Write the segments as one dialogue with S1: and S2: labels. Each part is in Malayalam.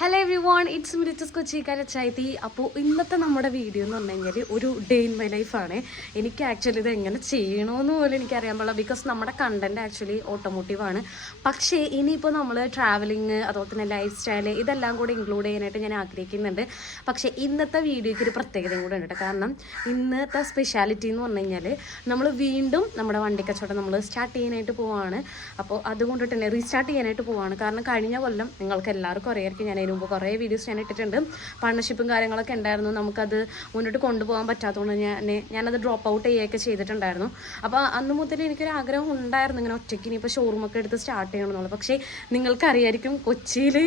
S1: Hello everyone it's minutes Kochi കരച്ചായത്തി അപ്പോൾ ഇന്നത്തെ നമ്മുടെ വീഡിയോ എന്ന് പറഞ്ഞു കഴിഞ്ഞാൽ ഒരു ഡേ ഇൻ മൈ ലൈഫാണ് എനിക്ക് ആക്ച്വലി ഇത് എങ്ങനെ ചെയ്യണമെന്ന് പോലും എനിക്കറിയാൻ പാടില്ല. ബിക്കോസ് നമ്മുടെ കണ്ടന്റ് ആക്ച്വലി ഓട്ടോമോട്ടീവാണ് പക്ഷേ ഇനിയിപ്പോൾ നമ്മൾ ട്രാവലിങ് അതുപോലെ തന്നെ ലൈഫ് സ്റ്റൈൽ ഇതെല്ലാം കൂടെ ഇൻക്ലൂഡ് ചെയ്യാനായിട്ട് ഞാൻ ആഗ്രഹിക്കുന്നുണ്ട്. പക്ഷേ ഇന്നത്തെ വീഡിയോയ്ക്ക് ഒരു പ്രത്യേകതയും കൂടെ ഉണ്ട്. കാരണം ഇന്നത്തെ സ്പെഷ്യാലിറ്റി എന്ന് പറഞ്ഞു കഴിഞ്ഞാൽ നമ്മൾ വീണ്ടും നമ്മുടെ വണ്ടി കച്ചവടം നമ്മൾ സ്റ്റാർട്ട് ചെയ്യാനായിട്ട് പോവാണ്. അപ്പോൾ അതുകൊണ്ടിട്ട് തന്നെ റീസ്റ്റാർട്ട് ചെയ്യാനായിട്ട് പോവാണ്. കാരണം കഴിഞ്ഞ കൊല്ലം നിങ്ങൾക്ക് എല്ലാവർക്കും അറിയായിരിക്കും ഞാൻ അതിന് മുമ്പ് കുറേ വീഡിയോസ് ഞാൻ ഇട്ടിട്ടുണ്ട്. പാർട്ണർഷിപ്പും കാര്യങ്ങളൊക്കെ ഉണ്ടായിരുന്നു. നമുക്കത് മുന്നോട്ട് കൊണ്ടുപോകാൻ പറ്റാത്തതുകൊണ്ട് ഞാൻ ഞാനത് ഡ്രോപ്പ് ഔട്ട് ചെയ്യുകയൊക്കെ ചെയ്തിട്ടുണ്ടായിരുന്നു. അപ്പോൾ അന്ന് മുതൽ എനിക്കൊരു ആഗ്രഹം ഉണ്ടായിരുന്നു ഇങ്ങനെ ഒറ്റയ്ക്ക് ഇനിയിപ്പോൾ ഷോറൂമൊക്കെ എടുത്ത് സ്റ്റാർട്ട് ചെയ്യണം എന്നുള്ളത് പക്ഷേ നിങ്ങൾക്കറിയായിരിക്കും കൊച്ചിയിൽ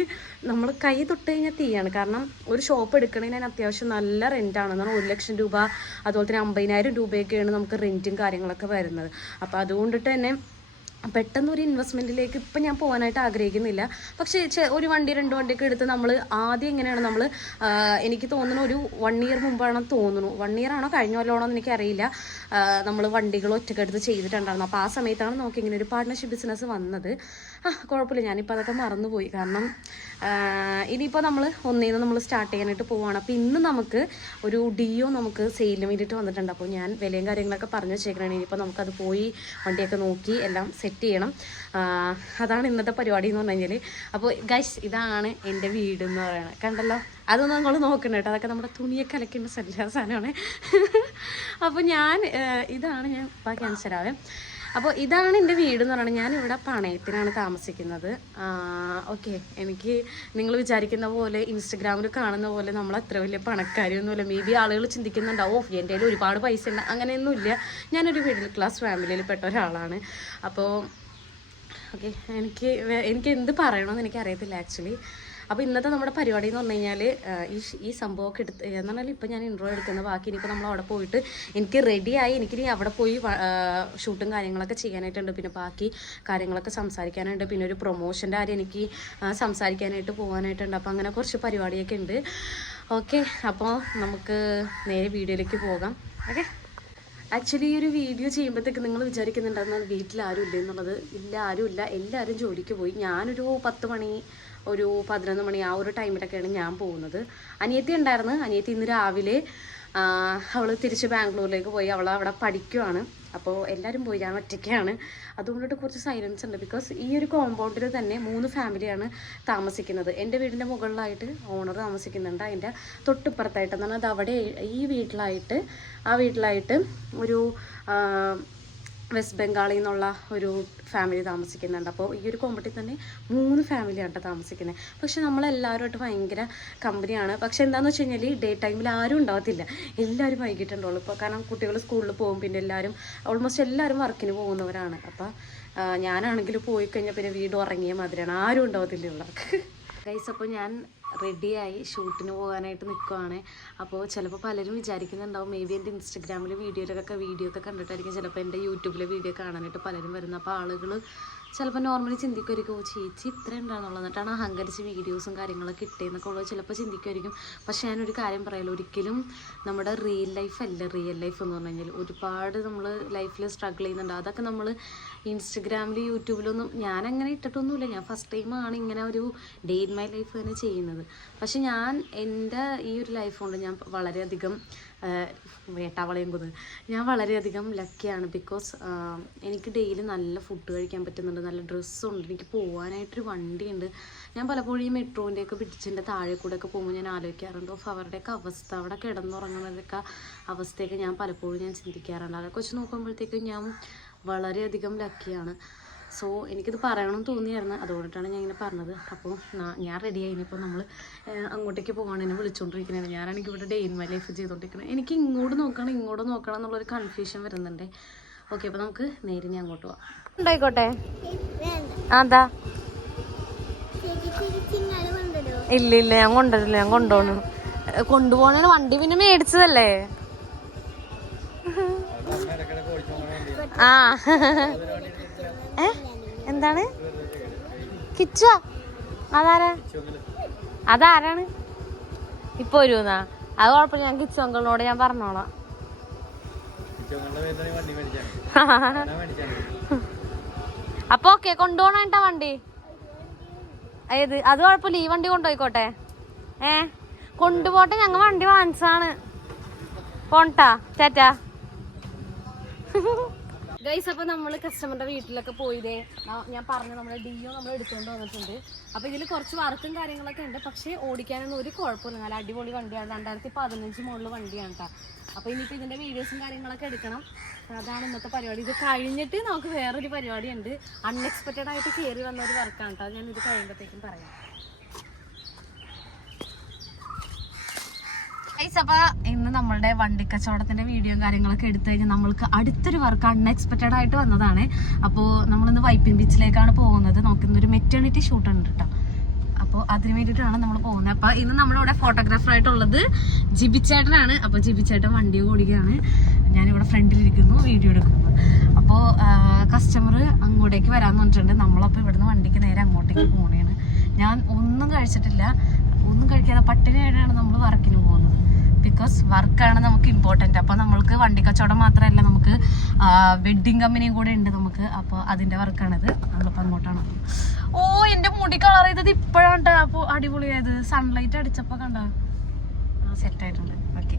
S1: നമ്മൾ കൈ തൊട്ട് കഴിഞ്ഞാൽ തീയാണ്. കാരണം ഒരു ഷോപ്പ് എടുക്കണതിന് അത്യാവശ്യം നല്ല റെന്റാണ് എന്നാൽ ഒരു ലക്ഷം രൂപ അതുപോലെ തന്നെ അമ്പതിനായിരം രൂപയൊക്കെയാണ് നമുക്ക് റെന്റും കാര്യങ്ങളൊക്കെ വരുന്നത്. അപ്പോൾ അതുകൊണ്ടിട്ട് തന്നെ പെട്ടെന്ന് ഒരു ഇൻവെസ്റ്റ്മെന്റിലേക്ക് ഇപ്പം ഞാൻ പോകാനായിട്ട് ആഗ്രഹിക്കുന്നില്ല. പക്ഷേ ഒരു വണ്ടി രണ്ട് വണ്ടിയൊക്കെ എടുത്ത് നമ്മൾ ആദ്യം എങ്ങനെയാണ് നമ്മൾ എനിക്ക് തോന്നുന്നു ഒരു വൺ ഇയർ മുമ്പാണെന്ന് തോന്നുന്നു. വൺ ഇയർ ആണോ കഴിഞ്ഞ കൊല്ലമാണോ എന്ന് എനിക്കറിയില്ല. നമ്മൾ വണ്ടികൾ ഒറ്റക്കെടുത്ത് ചെയ്തിട്ടുണ്ടായിരുന്നു. അപ്പോൾ ആ സമയത്താണ് നമുക്ക് ഇങ്ങനെ ഒരു പാർട്ട്ണർഷിപ്പ് ബിസിനസ് വന്നത്. ആ കുഴപ്പമില്ല. ഞാനിപ്പോൾ അതൊക്കെ മറന്നുപോയി. കാരണം ഇനിയിപ്പോൾ നമ്മൾ ഒന്നേന്ന് നമ്മൾ സ്റ്റാർട്ട് ചെയ്യാനായിട്ട് പോവുകയാണ് അപ്പോൾ ഇന്ന് നമുക്ക് ഒരു ഡിയോ നമുക്ക് സെയിലിന് വേണ്ടിയിട്ട് വന്നിട്ടുണ്ട്. അപ്പോൾ ഞാൻ വിലയും കാര്യങ്ങളൊക്കെ പറഞ്ഞു വെച്ചേക്കണേ ഇനിയിപ്പോൾ നമുക്കത് പോയി വണ്ടിയൊക്കെ നോക്കി എല്ലാം സെറ്റ് ചെയ്യണം. അതാണ് ഇന്നത്തെ പരിപാടി എന്ന് പറഞ്ഞു കഴിഞ്ഞാൽ അപ്പോൾ ഗൈസ് ഇതാണ് എന്റെ വീട് എന്ന് പറയുന്നത് കണ്ടല്ലോ? അതൊന്നും നിങ്ങൾ നോക്കണം കേട്ടോ. അതൊക്കെ നമ്മുടെ തുണിയൊക്കെ അലക്കേണ്ട സ്ഥല സാധനമാണ്. അപ്പോൾ ഞാൻ ഇതാണ് ഞാൻ ബാക്കി അനുസരാവേ അപ്പോൾ ഇതാണ് എന്റെ വീട് എന്ന് പറയുന്നത്. ഞാൻ ഇവിടെ പണയത്തിനാണ് താമസിക്കുന്നത്. ഓക്കെ എനിക്ക് നിങ്ങൾ വിചാരിക്കുന്ന പോലെ ഇൻസ്റ്റഗ്രാമിൽ കാണുന്ന പോലെ നമ്മൾ അത്ര വലിയ പണക്കാരിയൊന്നുമില്ല. മേ ബി ആളുകൾ ചിന്തിക്കുന്നുണ്ടാവും ഓഫ് എന്റെ കയ്യിൽ ഒരുപാട് പൈസ ഉണ്ട്. അങ്ങനെയൊന്നുമില്ല. ഞാനൊരു മിഡിൽ ക്ലാസ് ഫാമിലിയിൽ പെട്ട ഒരാളാണ്. അപ്പോൾ ഓക്കെ എനിക്ക് എനിക്ക് എന്ത് പറയണമെന്ന് എനിക്ക് അറിയത്തില്ല ആക്ച്വലി അപ്പോൾ ഇന്നത്തെ നമ്മുടെ പരിപാടി എന്ന് പറഞ്ഞു കഴിഞ്ഞാൽ ഈ ഈ സംഭവമൊക്കെ എടുത്ത് എന്ന് പറഞ്ഞാൽ ഇപ്പോൾ ഞാൻ ഇൻട്രോ എടുക്കുന്ന ബാക്കി ഇനിയിപ്പോൾ നമ്മൾ അവിടെ പോയിട്ട് എനിക്ക് റെഡിയായി എനിക്കിനി അവിടെ പോയി ഷൂട്ടും കാര്യങ്ങളൊക്കെ ചെയ്യാനായിട്ടുണ്ട്. പിന്നെ ബാക്കി കാര്യങ്ങളൊക്കെ സംസാരിക്കാനുണ്ട്. പിന്നെ ഒരു പ്രൊമോഷന്റെ കാര്യം എനിക്ക് സംസാരിക്കാനായിട്ട് പോകാനായിട്ടുണ്ട് അപ്പോൾ അങ്ങനെ കുറച്ച് പരിപാടിയൊക്കെ ഉണ്ട്. ഓക്കെ അപ്പോൾ നമുക്ക് നേരെ വീഡിയോയിലേക്ക് പോകാം. ഓക്കെ? ആക്ച്വലി ഈ ഒരു വീഡിയോ ചെയ്യുമ്പോഴത്തേക്ക് നിങ്ങൾ വിചാരിക്കുന്നുണ്ടെന്നാൽ വീട്ടിൽ ആരും ഇല്ല എന്നുള്ളത്. ഇല്ല ആരും ഇല്ല എല്ലാവരും ജോലിക്ക് പോയി. ഞാനൊരു പത്ത് മണി ഒരു പതിനൊന്ന് മണി ആ ഒരു ടൈമിലൊക്കെയാണ് ഞാൻ പോകുന്നത്. അനിയത്തി ഉണ്ടായിരുന്നു. അനിയത്തി ഇന്ന് രാവിലെ അവൾ തിരിച്ച് ബാംഗ്ലൂരിലേക്ക് പോയി. അവൾ അവിടെ പഠിക്കുവാണ്. അപ്പോൾ എല്ലാവരും പോയി. ഞാൻ ഒറ്റയ്ക്കാണ്. അതുകൊണ്ടിട്ട് കുറച്ച് സൈലൻസ് ഉണ്ട്. ബിക്കോസ് ഈ ഒരു കോമ്പൗണ്ടിൽ തന്നെ മൂന്ന് ഫാമിലിയാണ് താമസിക്കുന്നത്. എന്റെ വീടിന്റെ മുകളിലായിട്ട് ഓണർ താമസിക്കുന്നുണ്ട്. അതിന്റെ തൊട്ടിപ്പുറത്തായിട്ട് എന്ന് പറഞ്ഞാൽ അത് അവിടെ ഈ വീട്ടിലായിട്ട് ആ വീട്ടിലായിട്ട് ഒരു വെസ്റ്റ് ബംഗാളിൽ നിന്നുള്ള ഒരു ഫാമിലി താമസിക്കുന്നുണ്ട്. അപ്പോൾ ഈ ഒരു കോമ്പറ്റിൽ തന്നെ മൂന്ന് ഫാമിലിയാണ് കേട്ടോ താമസിക്കുന്നത് പക്ഷെ നമ്മളെല്ലാവരുമായിട്ട് ഭയങ്കര കമ്പനിയാണ് പക്ഷെ എന്താണെന്ന് വെച്ച് കഴിഞ്ഞാൽ ഡേ ടൈമിൽ ആരും ഉണ്ടാവത്തില്ല. എല്ലാവരും വൈകിട്ടുണ്ടുള്ളൂ ഇപ്പോൾ കാരണം കുട്ടികൾ സ്കൂളിൽ പോകും. പിന്നെ എല്ലാവരും ഓൾമോസ്റ്റ് എല്ലാവരും വർക്കിന് പോകുന്നവരാണ്. അപ്പോൾ ഞാനാണെങ്കിൽ പോയി കഴിഞ്ഞാൽ പിന്നെ വീട് ഉറങ്ങിയ മാതിരിയാണ്. ആരും ഉണ്ടാവത്തില്ല ഉള്ളവർക്ക്. ഗൈസ് അപ്പോൾ ഞാൻ റെഡിയായി ഷൂട്ടിന് പോകാനായിട്ട് നിൽക്കുവാണ് അപ്പോൾ ചിലപ്പോൾ പലരും വിചാരിക്കുന്നുണ്ടാവും മേ ബി എന്റെ ഇൻസ്റ്റഗ്രാമിലെ വീഡിയോയിലൊക്കെ വീഡിയോ ഒക്കെ കണ്ടിട്ടായിരിക്കും ചിലപ്പോൾ എന്റെ യൂട്യൂബിലെ വീഡിയോ കാണാനായിട്ട് പലരും വരുന്നത്. അപ്പോൾ ആളുകൾ ചിലപ്പോൾ നോർമലി ചിന്തിക്കുമായിരിക്കും ഓ ചേച്ചി ഇത്ര ഉണ്ടാണെന്നുള്ളത് എന്നിട്ടാണ് അഹങ്കരിച്ച് വീഡിയോസും കാര്യങ്ങളൊക്കെ ഇട്ടേന്നൊക്കെ ഉള്ളത് ചിലപ്പോൾ ചിന്തിക്കുമായിരിക്കും പക്ഷേ ഞാനൊരു കാര്യം പറയാലോ? ഒരിക്കലും നമ്മുടെ റിയൽ ലൈഫ് അല്ല. റിയൽ ലൈഫ് എന്ന് പറഞ്ഞു കഴിഞ്ഞാൽ ഒരുപാട് നമ്മൾ ലൈഫിൽ സ്ട്രഗിൾ ചെയ്യുന്നുണ്ട്. അതൊക്കെ നമ്മൾ ഇൻസ്റ്റഗ്രാമിൽ യൂട്യൂബിലൊന്നും ഞാൻ അങ്ങനെ ഇട്ടിട്ടൊന്നുമില്ല. ഞാൻ ഫസ്റ്റ് ടൈമാണ് ഇങ്ങനെ ഒരു ഡേ ഇൻ മൈ ലൈഫ് തന്നെ ചെയ്യുന്നത്. പക്ഷെ ഞാൻ എന്റെ ഈ ഒരു ലൈഫ് കൊണ്ട് ഞാൻ വളരെയധികം വേട്ടാവളയും കൊന്ന് ഞാൻ വളരെയധികം ലക്കിയാണ് ബിക്കോസ് എനിക്ക് ഡെയിലി നല്ല ഫുഡ് കഴിക്കാൻ പറ്റുന്നുണ്ട് നല്ല ഡ്രസ്സുണ്ട് എനിക്ക് പോകാനായിട്ടൊരു വണ്ടിയുണ്ട്. ഞാൻ പലപ്പോഴും ഈ മെട്രോന്റെയൊക്കെ പിടിച്ചതിന്റെ താഴെ കൂടെ ഒക്കെ പോകുമ്പോൾ ഞാൻ ആലോചിക്കാറുണ്ട് ഓഫ് അവരുടെയൊക്കെ അവസ്ഥ അവിടെ കിടന്നുറങ്ങുന്നതൊക്കെ അവസ്ഥയൊക്കെ ഞാൻ പലപ്പോഴും ഞാൻ ചിന്തിക്കാറുണ്ട്. അതൊക്കെ വെച്ച് നോക്കുമ്പോഴത്തേക്കും ഞാൻ വളരെയധികം ലക്കിയാണ് സോ എനിക്കിത് പറയണമെന്ന് തോന്നിയായിരുന്നു. അതുകൊണ്ടിട്ടാണ് ഞാൻ ഇങ്ങനെ പറഞ്ഞത് അപ്പോൾ ഞാൻ റെഡി ആയിനിപ്പോൾ നമ്മൾ അങ്ങോട്ടേക്ക് പോകാണ് എന്നെ വിളിച്ചുകൊണ്ടിരിക്കുന്നത് ഞാനാണെങ്കിൽ ഇവിടെ ഡേ ഇൻ മൈ ലൈഫ് ചെയ്തുകൊണ്ടിരിക്കുന്നത് എനിക്ക് ഇങ്ങോട്ട് നോക്കണം ഇങ്ങോട്ട് നോക്കണം എന്നുള്ളൊരു കൺഫ്യൂഷൻ വരുന്നുണ്ട്. ഓക്കെ അപ്പോൾ നമുക്ക് നേരെ ഞാൻ അങ്ങോട്ട് പോവാം. ഉണ്ടായിക്കോട്ടെ? അതാ. ഇല്ല ഇല്ല ഞാൻ കൊണ്ടുവരില്ല ഞാൻ കൊണ്ടുപോകണം. കൊണ്ടുപോകണ വണ്ടി പിന്നെ മേടിച്ചതല്ലേ? ആ. എന്താണ്? കിച്ചു അതാരാ? അതാരാണ്? ഇപ്പൊ വരുന്നാ. അത് കുഴപ്പമില്ല ഞാൻ കിച്ചു അങ്കളിനോട് ഞാൻ പറഞ്ഞോളാം. അപ്പൊ ഓക്കെ കൊണ്ടുപോണ വണ്ടി. ഏത്? അത് കുഴപ്പമില്ല ഈ വണ്ടി കൊണ്ടുപോയിക്കോട്ടെ. ഏ? കൊണ്ടുപോട്ടെ ഞങ്ങൾ വണ്ടി വാങ്ങിച്ചാണ് പോണ്ടാ ചേറ്റാ ഗൈസ് അപ്പൊ നമ്മൾ കസ്റ്റമറുടെ വീട്ടിലൊക്കെ പോയിതേ ഞാൻ പറഞ്ഞു നമ്മുടെ ഡിയോ നമ്മൾ എടുത്തുകൊണ്ട് വന്നിട്ടുണ്ട്. അപ്പൊ ഇതിൽ കുറച്ച് വർക്കും കാര്യങ്ങളൊക്കെ ഉണ്ട്. പക്ഷേ ഓടിക്കാനൊന്നും ഒരു കുഴപ്പമില്ല നല്ല അടിപൊളി വണ്ടിയാണ്. രണ്ടായിരത്തി പതിനഞ്ച് മുകളിൽ വണ്ടിയാണ് കേട്ടോ അപ്പൊ ഇനിയിപ്പോ ഇതിന്റെ വീഡിയോസും കാര്യങ്ങളൊക്കെ എടുക്കണം. അതാണ് ഇന്നത്തെ പരിപാടി. ഇത് കഴിഞ്ഞിട്ട് നമുക്ക് വേറൊരു പരിപാടി ഉണ്ട് അൺഎക്സ്പെക്റ്റഡ് ആയിട്ട് കയറി വന്ന ഒരു വർക്കാണ് കേട്ടോ ഞാൻ ഇത് കഴിയുമ്പോഴത്തേക്കും പറയാം. ഗൈസ് അപ്പൊ ഇന്ന് നമ്മളുടെ വണ്ടി കച്ചവടത്തിന്റെ വീഡിയോയും കാര്യങ്ങളൊക്കെ എടുത്തു കഴിഞ്ഞാൽ നമ്മൾക്ക് അടുത്തൊരു വർക്ക് അൺഎക്സ്പെക്റ്റഡ് ആയിട്ട് വന്നതാണ്. അപ്പോൾ നമ്മളിന്ന് വൈപ്പിൻ ബീച്ചിലേക്കാണ് പോകുന്നത്. നമുക്ക് ഇന്നൊരു മെറ്റേണിറ്റി ഷൂട്ട് ഉണ്ട് കേട്ടോ അപ്പോൾ അതിന് വേണ്ടിയിട്ടാണ് നമ്മൾ പോകുന്നത്. അപ്പോൾ ഇന്ന് നമ്മളിവിടെ ഫോട്ടോഗ്രാഫർ ആയിട്ടുള്ളത് ജിബിച്ചേട്ടനാണ്. അപ്പോൾ ജിബിച്ചേട്ടൻ വണ്ടി ഓടിക്കുകയാണ്. ഞാനിവിടെ ഫ്രണ്ടിലിരിക്കുന്നു വീഡിയോ എടുക്കുന്നു. അപ്പോൾ കസ്റ്റമർ അങ്ങോട്ടേക്ക് വരാൻ പറഞ്ഞിട്ടുണ്ട്. നമ്മളപ്പോൾ ഇവിടുന്ന് വണ്ടിക്ക് നേരെ അങ്ങോട്ടേക്ക് പോകണേണ് ഞാൻ ഒന്നും കഴിച്ചിട്ടില്ല. ഒന്നും കഴിക്കാതെ പട്ടിണിയായിട്ടാണ് നമ്മൾ വർക്കിന് പോകുന്നത്. ബിക്കോസ് വർക്കാണ് നമുക്ക് ഇമ്പോർട്ടന്റ് അപ്പോൾ നമ്മൾക്ക് വണ്ടി കച്ചവടം മാത്രമല്ല നമുക്ക് വെഡ്ഡിങ് കമ്പനിയും കൂടെ ഉണ്ട് നമുക്ക്. അപ്പോൾ അതിന്റെ വർക്കാണിത് നമ്മളിപ്പോൾ അങ്ങോട്ടാണ്. ഓ എന്റെ മുടി കളർ ചെയ്തത് ഇപ്പോഴാണ് അപ്പോൾ അടിപൊളിയായത്. സൺലൈറ്റ് അടിച്ചപ്പോൾ കണ്ട? സെറ്റ് ആയിട്ടുണ്ട്. ഓക്കെ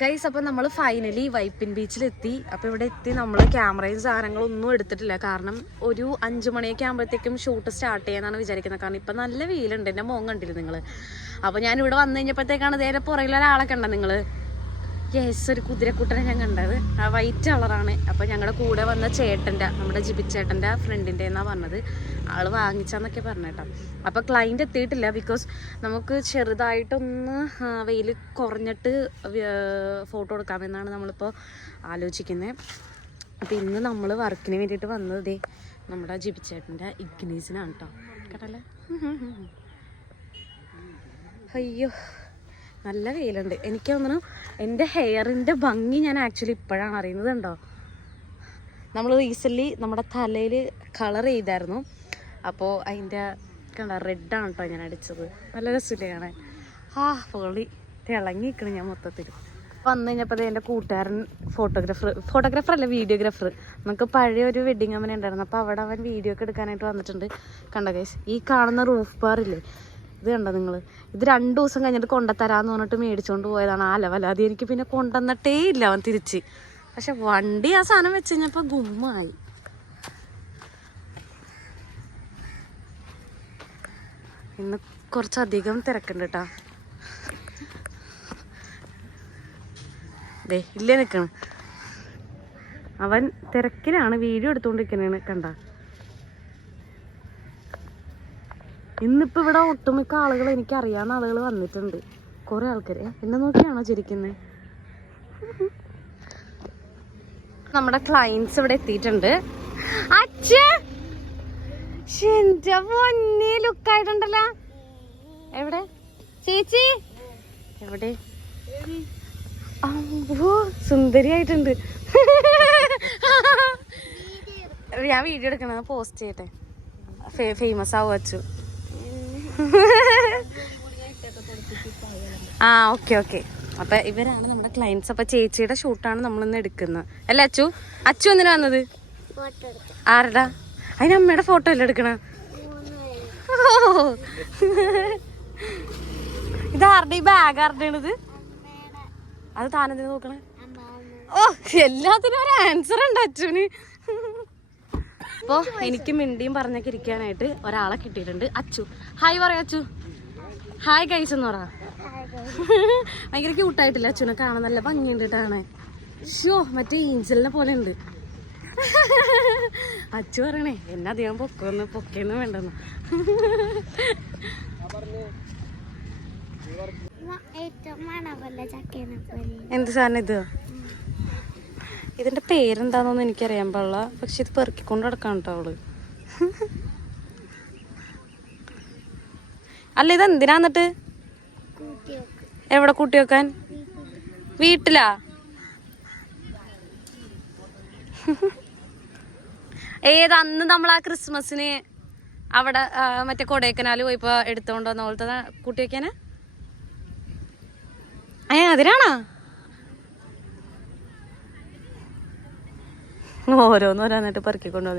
S1: ഗൈസ് അപ്പം നമ്മൾ ഫൈനലി വൈപ്പിൻ ബീച്ചിലെത്തി അപ്പോൾ ഇവിടെ എത്തി. നമ്മൾ ക്യാമറയും സാധനങ്ങളും ഒന്നും എടുത്തിട്ടില്ല. കാരണം ഒരു അഞ്ച് മണിയൊക്കെ ആകുമ്പോഴത്തേക്കും ഷൂട്ട് സ്റ്റാർട്ട് ചെയ്യാന്നാണ് വിചാരിക്കുന്നത്. കാരണം ഇപ്പം നല്ല വെയിലുണ്ട്. എന്റെ മോൻ കണ്ടില്ല നിങ്ങൾ അപ്പോൾ ഞാൻ ഇവിടെ വന്നു കഴിഞ്ഞപ്പോഴത്തേക്കാണ് നേരെ പുറകിൽ ഒരാളെ കണ്ട നിങ്ങൾ യെസ് ഒരു കുതിരക്കുട്ടനെ ഞാൻ കണ്ടത്. ആ വൈറ്റ് കളറാണ് അപ്പോൾ ഞങ്ങളുടെ കൂടെ വന്ന ചേട്ടന്റെ നമ്മുടെ ജിബിച്ചേട്ടന്റെ ഫ്രണ്ടിന്റെ എന്നാണ് പറഞ്ഞത്. ആൾ വാങ്ങിച്ചാന്നൊക്കെ പറഞ്ഞേട്ടോ. അപ്പോൾ ക്ലൈന്റ് എത്തിയിട്ടില്ല ബിക്കോസ് നമുക്ക് ചെറുതായിട്ടൊന്ന് വെയിൽ കുറഞ്ഞിട്ട് ഫോട്ടോ എടുക്കാമെന്നാണ് നമ്മളിപ്പോൾ ആലോചിക്കുന്നത് അപ്പോൾ ഇന്ന് നമ്മൾ വർക്കിന് വേണ്ടിയിട്ട് വന്നത് ദേ നമ്മുടെ ജിബിച്ചേട്ടന്റെ ഇഗ്നീസിനാണ് കേട്ടോ കേട്ടല്ലേ? അയ്യോ. നല്ല വെയിലുണ്ട്. എനിക്ക് തോന്നുന്നു എന്റെ ഹെയറിന്റെ ഭംഗി ഞാൻ ആക്ച്വലി ഇപ്പോഴാണ് അറിയുന്നത് ഉണ്ടോ നമ്മൾ റീസെന്റ്ലി നമ്മുടെ തലയിൽ കളർ ചെയ്തായിരുന്നു. അപ്പോൾ അതിന്റെ കണ്ട റെഡാണ് കേട്ടോ ഞാൻ അടിച്ചത്. നല്ല രസമില്ലേ ആ പൊളി. തിളങ്ങി ഞാൻ മൊത്തത്തിൽ വന്നു കഴിഞ്ഞപ്പോൾ എന്റെ കൂട്ടുകാരൻ ഫോട്ടോഗ്രാഫർ ഫോട്ടോഗ്രാഫർ അല്ല വീഡിയോഗ്രാഫർ നമുക്ക് പഴയ ഒരു വെഡിങ് അമ്മനെ ഉണ്ടായിരുന്നു. അപ്പോൾ അവിടെ അവൻ വീഡിയോ ഒക്കെ എടുക്കാനായിട്ട് വന്നിട്ടുണ്ട്. കണ്ടോ കേസ് ഈ കാണുന്ന റൂഫ് ബാറില്ലേ ഇത് കണ്ടോ നിങ്ങൾ ഇത് രണ്ട് ദിവസം കഴിഞ്ഞിട്ട് കൊണ്ടുത്തരാന്ന് പറഞ്ഞിട്ട് മേടിച്ചുകൊണ്ട് പോയതാണ്. ആലവല അത് എനിക്ക് പിന്നെ കൊണ്ടുവന്നിട്ടേ ഇല്ല അവൻ തിരിച്ച്. പക്ഷെ വണ്ടി ആ സാധനം വെച്ച് കഴിഞ്ഞപ്പോൾ ഗുമ്മായി. ഇന്ന് കുറച്ചധികം തിരക്കുണ്ട് കേട്ടോ ദേ ഇല്ലേ നിൽക്കണം അവൻ തിരക്കിലാണ് വീഡിയോ എടുത്തുകൊണ്ടിരിക്കണേണ് കണ്ട. ഇന്നിപ്പോ ഇവിടെ ഒട്ടുമിക്ക ആളുകൾ എനിക്ക് അറിയാവുന്ന ആളുകൾ വന്നിട്ടുണ്ട്. കുറെ ആൾക്കാർ എന്നെ നോക്കിയാണോ ചിരിക്കുന്നത് നമ്മുടെ ക്ലയൻസ് ഇവിടെ എത്തിയിട്ടുണ്ട്. അച്ഛന്റെ പൊന്നെ ലുക്കായിട്ടുണ്ടല്ലോ എവിടെ? ചേച്ചി! എവിടെ? സുന്ദരിയായിട്ടുണ്ട്. ഞാൻ വീഡിയോ എടുക്കണത് പോസ്റ്റ് ചെയ്യട്ടെ. ഫേമസ് ആവുക ആ ഓക്കെ ഓക്കെ. അപ്പൊ ഇവരാണ് നമ്മുടെ ക്ലയൻസ് അപ്പൊ ചേച്ചിയുടെ ഷൂട്ടാണ് നമ്മളിന്ന് എടുക്കുന്നത്. അല്ല അച്ചു? അച്ചു എന്തിനാ വന്നത്? ആരടാ? അതിന് അമ്മയുടെ ഫോട്ടോ അല്ലേ എടുക്കണ? ഇത് ആരുടെ? ഈ ബാഗ് ആരുടെയാണിത്? അത് താനെന്തിനു നോക്കണേ? ഓ എല്ലാത്തിനും ഒരു ആൻസർ ഉണ്ട് അച്ചുവിന്. അപ്പോ എനിക്ക് മിണ്ടിയും പറഞ്ഞൊക്കെ ഇരിക്കാനായിട്ട് ഒരാളെ കിട്ടിയിട്ടുണ്ട്. അച്ചു ഹായ് പറയാ അച്ചു. ഹായ് ഗൈസ് എന്ന് പറ. ഭയങ്കര ക്യൂട്ടായിട്ടില്ല അച്ഛനെ കാണാൻ നല്ല ഭംഗിയുണ്ട് കേട്ടാണ് ഷോ മറ്റേ ഏഞ്ചലിനെ പോലെ ഉണ്ട്. അച്ചു പറയണേ എന്നെ അധികം പൊക്കൊന്ന് പൊക്കെയൊന്നും വേണ്ടെന്ന്. എന്ത് സാധനം ഇത്? ഇതിന്റെ പേരെന്താണെന്നൊന്നും എനിക്കറിയാൻ പാടില്ല. പക്ഷെ ഇത് പെറുക്കിക്കൊണ്ട് നടക്കാൻ കേട്ടോ അവൾ. അല്ല ഇത് എന്തിനാ എന്നിട്ട്? എവിടെ കൂട്ടി വെക്കാൻ? വീട്ടിലാ? ഏത് അന്ന് നമ്മൾ ആ ക്രിസ്മസിന് അവിടെ മറ്റേ കൊടൈക്കനാൽ പോയിപ്പോ എടുത്തോണ്ട് വന്ന പോലത്തെ കൂട്ടി വെക്കാനാ? ഏ അതിനാണോ? ഓരോന്ന് ഓരോന്നിട്ട് പെറുക്കിക്കൊണ്ട്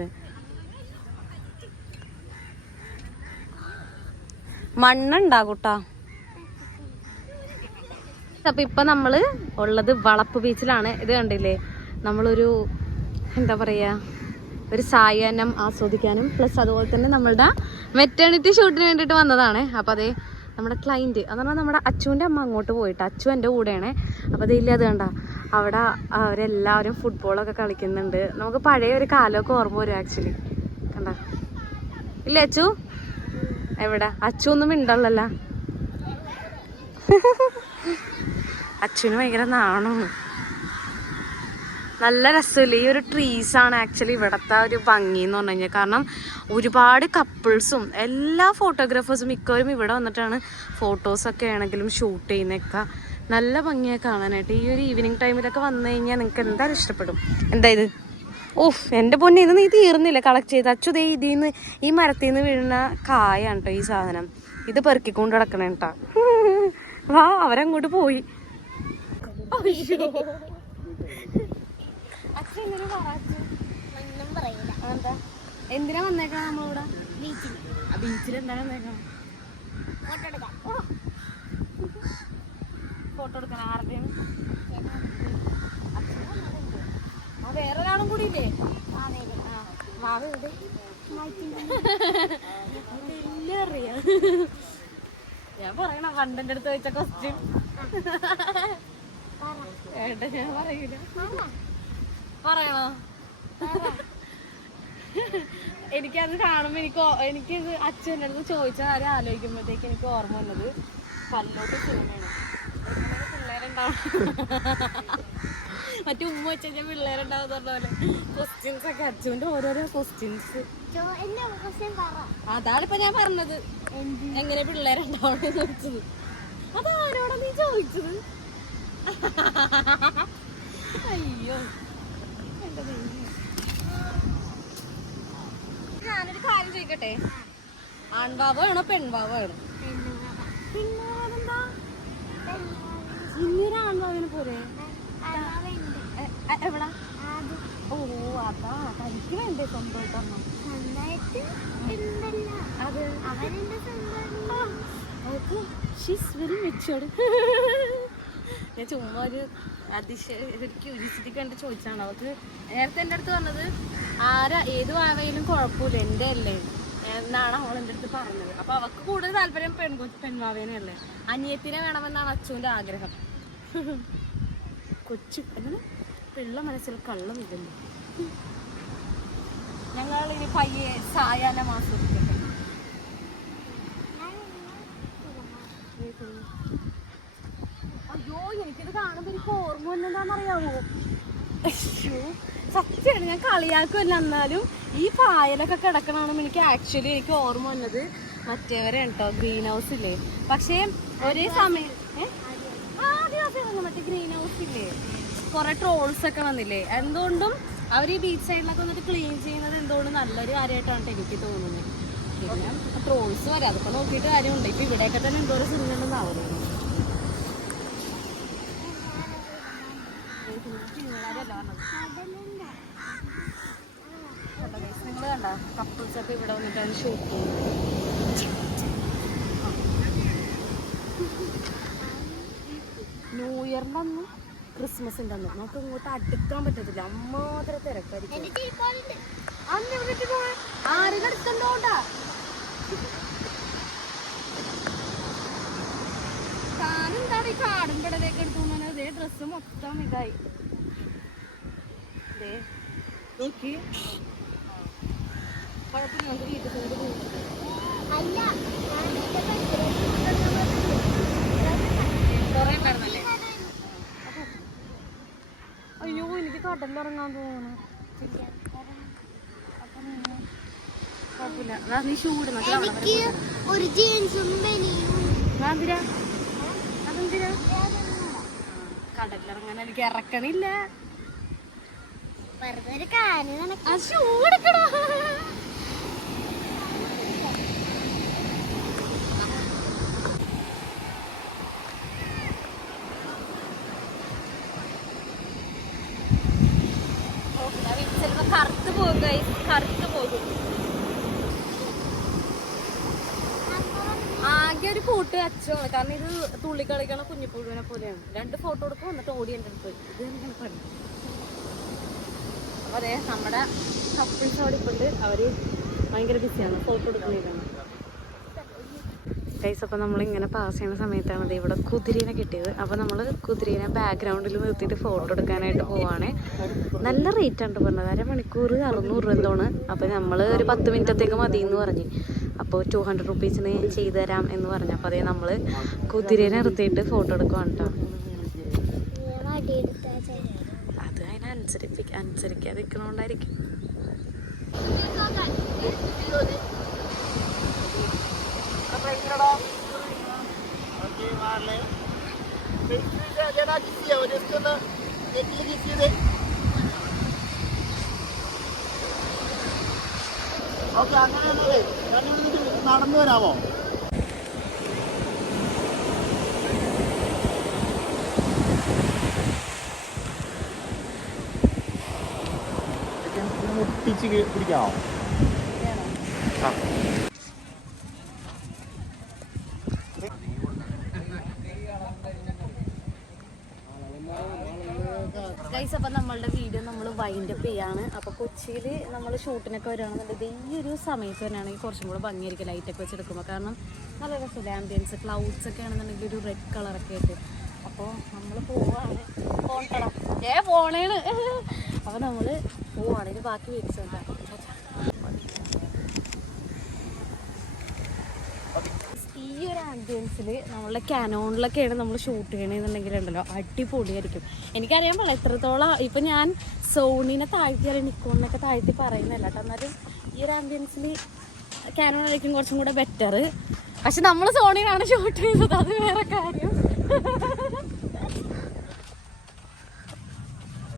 S1: മണ്ണുണ്ടാകൂട്ടാ. അപ്പൊ ഇപ്പൊ നമ്മൾ ഉള്ളത് വളപ്പ് ബീച്ചിലാണ്. ഇത് കണ്ടില്ലേ? നമ്മളൊരു എന്താ പറയാ ഒരു സായാഹ്നം ആസ്വദിക്കാനും പ്ലസ് അതുപോലെ തന്നെ നമ്മളുടെ മെറ്റേണിറ്റി ഷൂട്ടിന് വേണ്ടിയിട്ട് വന്നതാണ്. അപ്പൊ അതെ നമ്മുടെ ക്ലൈന്റ് എന്ന് പറഞ്ഞാൽ നമ്മുടെ അച്ചുവിന്റെ അമ്മ അങ്ങോട്ട് പോയിട്ട് അച്ചു എന്റെ കൂടെയാണ്. അപ്പോൾ അതില്ല അത് കണ്ട? അവിടെ അവരെല്ലാവരും ഫുട്ബോളൊക്കെ കളിക്കുന്നുണ്ട്. നമുക്ക് പഴയ ഒരു കാലമൊക്കെ ഓർമ്മ വരും ആക്ച്വലി കണ്ട? ഇല്ലേ അച്ചു? എവിടെ? അച്ഛനൊന്നും മിണ്ടല്ലല്ല അച്ഛന് ഭയങ്കര നാണമാണ് നല്ല രസമില്ല? ഈ ഒരു ട്രീസ് ആണ് ആക്ച്വലി ഇവിടുത്തെ ഒരു ഭംഗി എന്ന് പറഞ്ഞു കാരണം ഒരുപാട് കപ്പിൾസും എല്ലാ ഫോട്ടോഗ്രാഫേഴ്സും മിക്കവരും ഇവിടെ വന്നിട്ടാണ് ഫോട്ടോസൊക്കെ ആണെങ്കിലും ഷൂട്ട് ചെയ്യുന്നൊക്കെ നല്ല ഭംഗിയായി കാണാനായിട്ട്. ഈ ഒരു ഈവനിങ് ടൈമിലൊക്കെ വന്നു കഴിഞ്ഞാൽ നിങ്ങൾക്ക് എന്തായാലും ഇഷ്ടപ്പെടും. എന്താ ഇത്? ഓഫ് എന്റെ പൊന്നെ ഇത് നീ തീർന്നില്ല. കളക്ട് ചെയ്ത്. അച്ചു ദേ ഇതിൽ നിന്ന് ഈ മരത്തിൽ നിന്ന് വീഴുന്ന കായാണ് കേട്ടോ ഈ സാധനം. ഇത് പെറുക്കിക്കൊണ്ട് കിടക്കണേ കേട്ടോ വാ അവരങ്ങോട്ട് പോയി. എന്തിനാ വന്നേക്കാ നമ്മളിവിടെ?
S2: ബീച്ചിൽ ഫോട്ടോ എടുക്കാം
S1: ഫോട്ടോ എടുക്കാൻ ആരുടെയാണ്? വേറൊരാളും കൂടി ഇല്ലേ മാവ് അറിയാം ഞാൻ പറയണ പണ്ടെന്റെ അടുത്ത് വെച്ച ക്വസ്റ്റ്യൻ ഏട്ടാ ഞാൻ പറയൂല. പറയണോ? എനിക്കത് കാണുമ്പോ എനിക്ക് എനിക്ക് എനിക്കിത് അച്ഛന്റെ അടുത്ത് ചോദിച്ച കാര്യം ആലോചിക്കുമ്പോഴത്തേക്ക് എനിക്ക് ഓർമ്മ വന്നത് പല്ലോട്ട് സിനിമയാണ്. എങ്ങനെ പിള്ളേരുണ്ടാവും മറ്റേ ഉമ്മ വെച്ചാൽ പിള്ളേരുണ്ടാവും പറഞ്ഞ പോലെ. ക്വസ്റ്റ്യൻസ് ഒക്കെ അച്ഛന്റെ ഓരോരോ ക്വസ്റ്റ്യൻസ് അതാണിപ്പോ ഞാൻ പറഞ്ഞത്. എങ്ങനെ പിള്ളേരുണ്ടാവണം ചോദിച്ചത് അതാരോടാ നീ ചോദിച്ചത്? അയ്യോ. ഞാനൊരു കാര്യം ചോദിക്കട്ടെ? ആൺവാവോ ആണോ പെൺബാബോ ആണോ? ആൺബാബിനെ പോരെ എവിടാ? ഓ അതാ തനിക്ക് വേണ്ടേ സ്വന്തമായിട്ടൊന്നും ഷീസ് വെരി മെച്ചുവേർഡ് ഞാൻ ചുമ്മാ ഒരു അതിശയ ഒരു ക്യൂരിയസിറ്റി കണ്ട് ചോദിച്ചാണ് അവൾക്ക് നേരത്തെ എന്റെ അടുത്ത് പറഞ്ഞത് ആരാ ഏത് വാവയിലും കുഴപ്പമില്ല എന്റെ അല്ലേ? എന്നാണ് അവൾ എന്റെ അടുത്ത് പറഞ്ഞത്. അപ്പൊ അവൾക്ക് കൂടുതൽ താല്പര്യം പെൺകുട്ടി പെൺവാവേനെ അല്ലേ അനിയത്തിനെ വേണമെന്നാണ് അച്ചുവിന്റെ ആഗ്രഹം. കൊച്ചു അങ്ങനെ പിള്ള മനസ്സിൽ കള്ളം ഇതുണ്ട്. ഞങ്ങൾ ഇനി പയ്യെ സായാഹ്നം ആസ്വദിക്കട്ടെ അയ്യോ എനിക്കിത് കാണുമ്പോ എനിക്ക് ഓർമ്മ വന്നെന്താണെന്നറിയാവോ അയ്യോ സത്യമാണ് ഞാൻ കളിയാക്കുമല്ല എന്നാലും ഈ പായലൊക്കെ കിടക്കണമെന്ന് എനിക്ക് ആക്ച്വലി എനിക്ക് ഓർമ്മ വന്നത് മറ്റേവരെ കേട്ടോ ഗ്രീൻ ഹൗസ് ഇല്ലേ? പക്ഷേ ഒരേ സമയം ഏ? ആദിവാസി വന്നു മറ്റേ ഗ്രീൻ ഹൗസ് ഇല്ലേ കുറെ ട്രോൾസ് ഒക്കെ വന്നില്ലേ? എന്തുകൊണ്ടും അവർ ഈ ബീച്ച് സൈഡിലൊക്കെ വന്നിട്ട് ക്ലീൻ ചെയ്യുന്നത് എന്തുകൊണ്ടും നല്ലൊരു കാര്യമായിട്ടാണ് എനിക്ക് തോന്നുന്നത്. പിന്നെ ട്രോൾസ് വരെ അതൊക്കെ നോക്കിയിട്ട് കാര്യമുണ്ട്. ഇപ്പം ഇവിടെയൊക്കെ തന്നെ എന്തോ സിനിമ ഉണ്ടെന്നാവും നിങ്ങൾ കണ്ട ന്യൂ ഇയറിന്റെ അന്ന് ക്രിസ്മസിന്റെ അന്ന് നമുക്ക് ഇങ്ങോട്ട് അടുക്കാൻ പറ്റത്തില്ല. അമ്മാതിര തിരക്കായിരിക്കും.
S2: എന്റെ ചീപ്പോലുണ്ട്
S1: അന്ന് എവിടേക്ക് പോവാൻ ആരും എടുക്കണ്ടോണ്ടാ താനെന്താണ് ഈ കാടിന്റെ ഇടയിലേക്ക് എടുത്തു അതേ ഡ്രസ്സ് മൊത്തം ഇതായി. നോക്കി. കുഴപ്പമില്ല നമുക്ക് വീട്ടിൽ
S2: അല്ല
S1: കുറേ ഉണ്ടായിരുന്നല്ലേ അയ്യോ എനിക്ക് കടലിറങ്ങാൻ
S2: എനിക്ക് ഒരു ജീൻസും
S1: കടലിറങ്ങാൻ എനിക്ക് ഇറക്കണില്ല.
S2: വെറുതെ ഒരു
S1: കറുത്ത് ഒരു കൂട്ട് അച്ഛമാണ് കാരണം ഇത് തുള്ളി കളിക്കണ കുഞ്ഞിപ്പുഴുവിനെ പോലെയാണ്. രണ്ട് ഫോട്ടോ എടുക്കും എന്നിട്ട് ഓടി എന്റെ അടുത്ത്. ഇത് അപ്പൊ അതെ നമ്മുടെ കപ്പിൾസ് അവിടെ ഇപ്പുണ്ട്. അവർ ഭയങ്കര ബിസിയാണ് ഫോട്ടോ എടുക്കുന്നതാണ് ഗൈസ് അപ്പോൾ നമ്മളിങ്ങനെ പാസ് ചെയ്യുന്ന സമയത്താണ് അത് ഇവിടെ കുതിരേനെ കിട്ടിയത്. അപ്പോൾ നമ്മൾ കുതിരേനെ ബാക്ക്ഗ്രൗണ്ടിൽ നിർത്തിയിട്ട് ഫോട്ടോ എടുക്കാനായിട്ട് പോവാണ്. നല്ല റേറ്റ് ആണ് പറഞ്ഞത്. അരമണിക്കൂർ അറുന്നൂറ് രൂപ എന്തോണ്. അപ്പോൾ നമ്മൾ ഒരു പത്ത് മിനിറ്റത്തേക്ക് മതി എന്ന് പറഞ്ഞ്. അപ്പോൾ ടു ഹൺഡ്രഡ് റുപ്പീസിന് ചെയ്തു തരാം എന്ന് പറഞ്ഞു. അപ്പോൾ അതേ നമ്മൾ കുതിരേനെ നിർത്തിയിട്ട് ഫോട്ടോ എടുക്കുവാണ് കേട്ടോ അത് അതിനനുസരിപ്പി അനുസരിക്കാതെ നിൽക്കണോണ്ടായിരിക്കും
S3: ഓക്കെ അങ്ങനെയാണല്ലേ നടന്നു വരാമോ? ഒട്ടിച്ച് പിടിക്കാമോ? ആ
S1: ഗൈസ് അപ്പം നമ്മളുടെ വീഡിയോ നമ്മൾ വൈൻഡ് അപ്പ് ചെയ്യാണ് അപ്പോൾ കൊച്ചിയിൽ നമ്മൾ ഷൂട്ടിനൊക്കെ വരികയാണെന്നുണ്ടെങ്കിൽ ഈ ഒരു സമയത്ത് തന്നെയാണെങ്കിൽ കുറച്ചും കൂടെ ഭംഗിയായിരിക്കും ലൈറ്റൊക്കെ വെച്ചെടുക്കുമ്പോൾ കാരണം നല്ല രസമില്ല? ആംബിയൻസ് ക്ലൗഡ്സ് ഒക്കെ ആണെന്നുണ്ടെങ്കിൽ ഒരു റെഡ് കളറൊക്കെ ആയിട്ട്. അപ്പോൾ നമ്മൾ പോവാണ്. ഏ പോണേണ് അപ്പോൾ നമ്മൾ പോവാണ്. ഇനി ബാക്കി വീട്ടിൽ ഈ ഒരു ആംബിയൻസിൽ നമ്മളുടെ കാനോണിലൊക്കെയാണ് നമ്മൾ ഷൂട്ട് ചെയ്യണമെന്നുണ്ടെങ്കിൽ ഉണ്ടല്ലോ അടിപൊളിയായിരിക്കും. എനിക്കറിയാൻ പാടില്ല എത്രത്തോളം ഇപ്പം ഞാൻ സോണിനെ താഴ്ത്തിയാലും നിക്കോണിനൊക്കെ താഴ്ത്തി പറയുന്നതല്ല കേട്ടോ. എന്നാലും ഈ ഒരു ആംബിയൻസിൽ കാനോണായിരിക്കും കുറച്ചും കൂടെ ബെറ്റർ പക്ഷെ നമ്മൾ സോണിനാണ് ഷൂട്ട് ചെയ്തത് അത് വേറെ കാര്യം.